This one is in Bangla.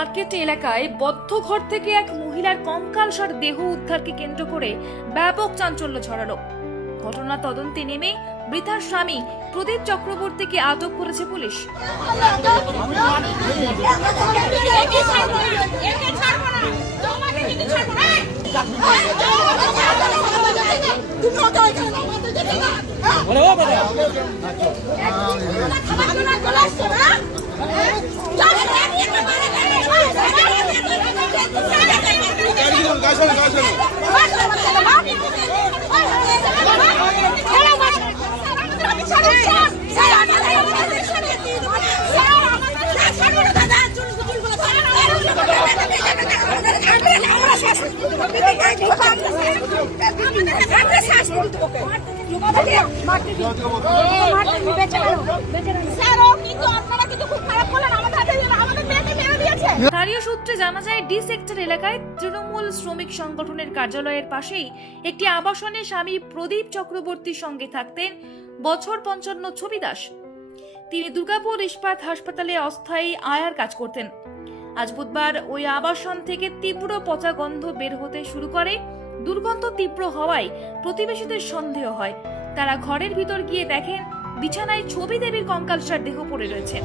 মার্কেট এলাকায় বদ্ধ ঘর থেকে এক মহিলার কঙ্কালসার দেহ উদ্ধারকে কেন্দ্র করে ব্যাপক চাঞ্চল্য ছড়ালো। ঘটনা তদন্তে নেমে বৃথার স্বামী প্রদীপ চক্রবর্তীকে আটক করেছে পুলিশ। স্থানীয় সূত্রে জানা যায়, ডি সেক্টর এলাকায় তৃণমূল শ্রমিক সংগঠনের কার্যালয়ের পাশেই একটি আবাসনে স্বামী প্রদীপ চক্রবর্তীর সঙ্গে থাকতেন বছর 55 ছবি দাস। তিনি দুর্গাপুর ইস্পাত হাসপাতালে অস্থায়ী আয়ার কাজ করতেন। আজ বুধবার ওই আবাসন থেকে তীব্র পচা গন্ধ বের হতে শুরু করে। দুর্গন্ধ তীব্র হওয়ায় প্রতিবেশীদের সন্দেহ হয়। তারা ঘরের ভিতর গিয়ে দেখেন বিছানায় ছবি দেবীর কঙ্কালসার দেহ পড়ে রয়েছে।